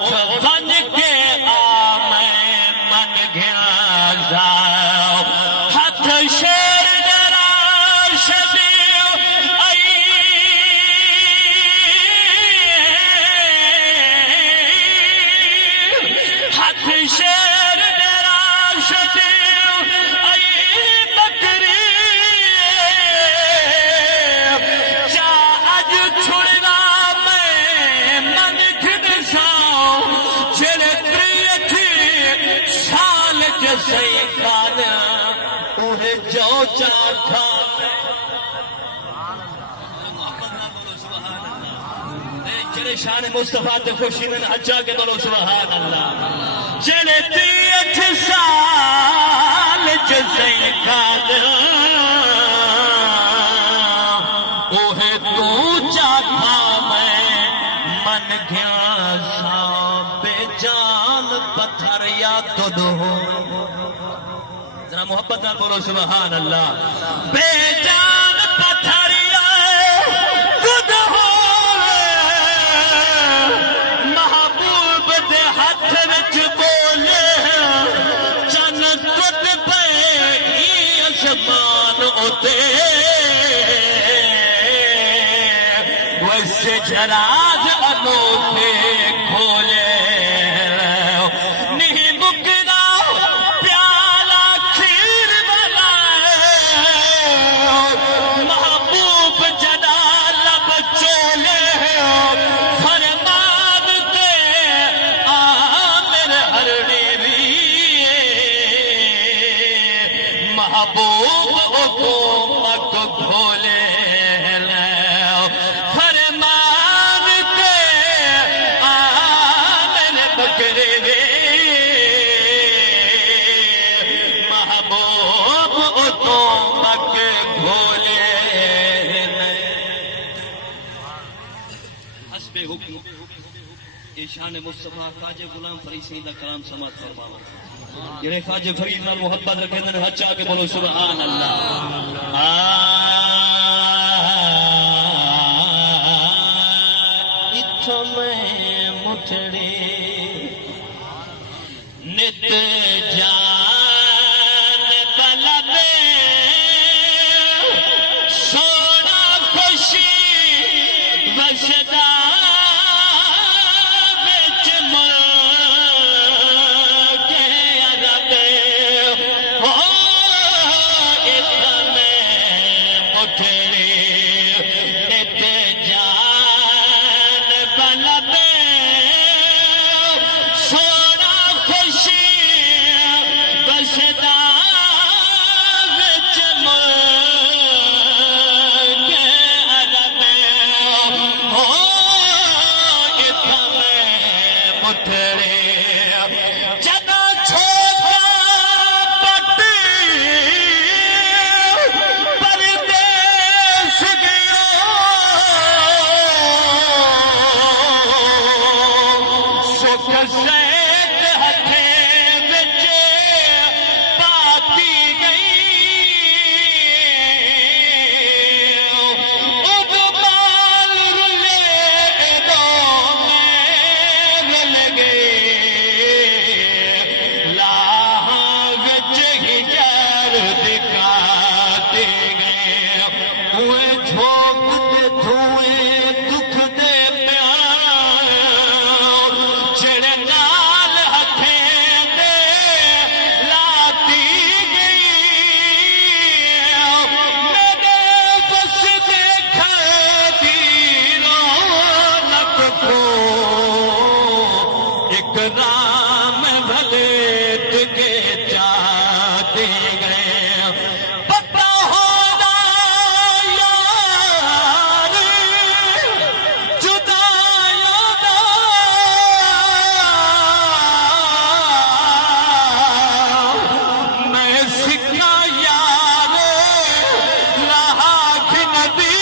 اٹھ بن کے آ میں من گیا جاؤ ہاتھ شیر راشد آئی ہاتھ شیر راشد جو چاہتا جڑے شان مصطفیٰ تے خوشی میں اچھا کے بولو سبحان اللہ جڑے 30 سال جسے کھانا اوہ تو چاہتا میں من گیا سا بے جان پتھر یا تو دو ذرا محبت نال بولو سبحان اللہ بے جان پتھریا خود ہو محبوب دے ہاتھ وچ بولے چن ٹوٹ پے آسمان اتے ویسے جراج انوکھے کھولے محبوب حکومت کھولے فرمان کے آمن بکرے محبوب حکومت کھولے حسب حکم شان مصطفیٰ خواجہ غلام فرید سید کا کلام سماعت فرماؤ جڑے خواجہ فرید نال محبت رکھے نے ہاتھ چاہ کے بولو سبحان اللہ اتھوں میں مٹھڑے نت جان بلبے سونا خوشی وسدا رام بھلے تجھے چاہتے گئے پتہ ہونا یار جدائیوں دا میں سکھا یار لاکھ نبی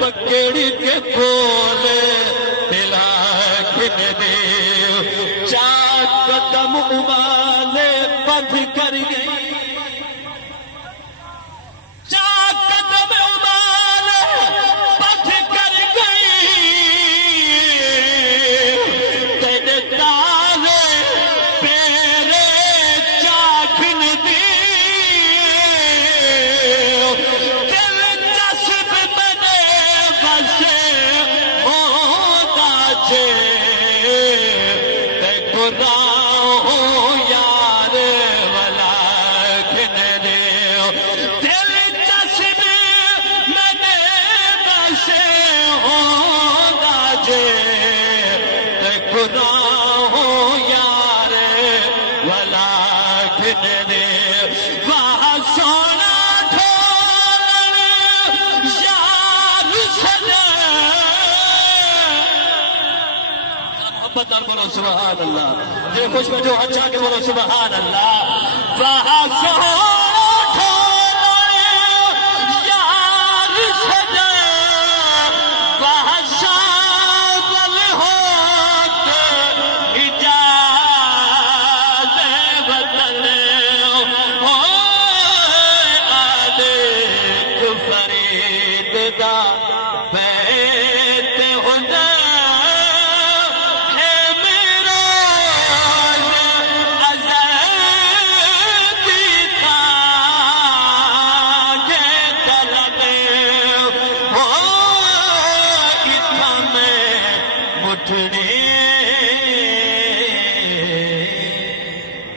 پکڑی کے کول پلا کھن دے چار قدم ابالے بندھ کر گئی قدم ابالے بندھ کر گئی تیرے تارے پیرے چاکن دی دلچسپ بنے بسے ہوتا جے تے گناہ یار والا کھن دے دلچسپ بنے بسے ہوتا جے تے گناہ یار والا کھن دے واہ سونا ڈھول یار سجے محبت نال بولو سبحان اللہ جے خوش بیٹھو اچھا کے بولو سبحان اللہ واہ سونا ڈھول یار سجے واہ شامل ہوت حجاز وطن ہوئے آلے فرید دا